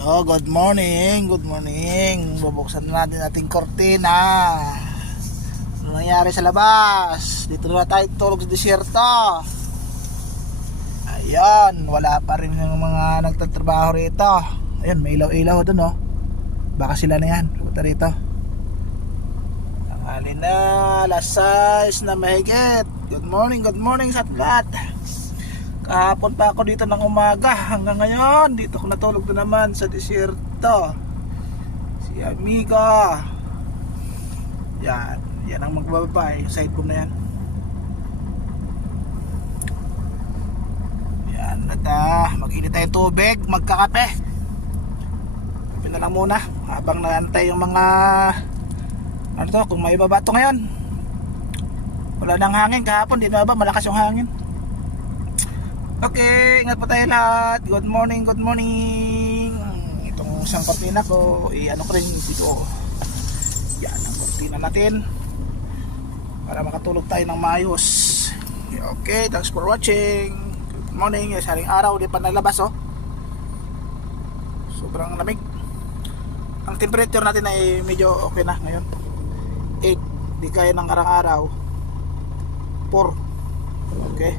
Hello, good morning. Good morning. Bubuksan na natin ating kortina. Ano nangyari sa labas? Dito na tayo tulog sa disyerto. Ayun, wala pa rin yung mga nagtatrabaho rito. Ayun, may ilaw-ilaw doon, oh. Baka sila na yan. Punta rito. Tanghali na, alas 6 na mahigit. Good morning sa lahat. Kahapon pa ako dito ng umaga. Hanggang ngayon, dito ako natulog na naman sa disyerto. Si amigo. Yan ang magbababay. Side ko na yan. Yan, mag-init tayong tubig, magkakape. Kape na lang muna habang naantay yung mga kung may baba to ngayon. Wala nang hangin kahapon, di ba malakas yung hangin. Okay, ingat po tayo lahat. Good morning. Itong isang kortina ko, ano ko rin dito. Yan ang kortina natin para makatulog tayo ng maayos. Okay, thanks for watching. Good morning. Saling araw, di pa nalabas, oh. Sobrang lamig. Ang temperature natin ay medyo okay na ngayon. 8, di kaya ng araw-araw. 4. Okay.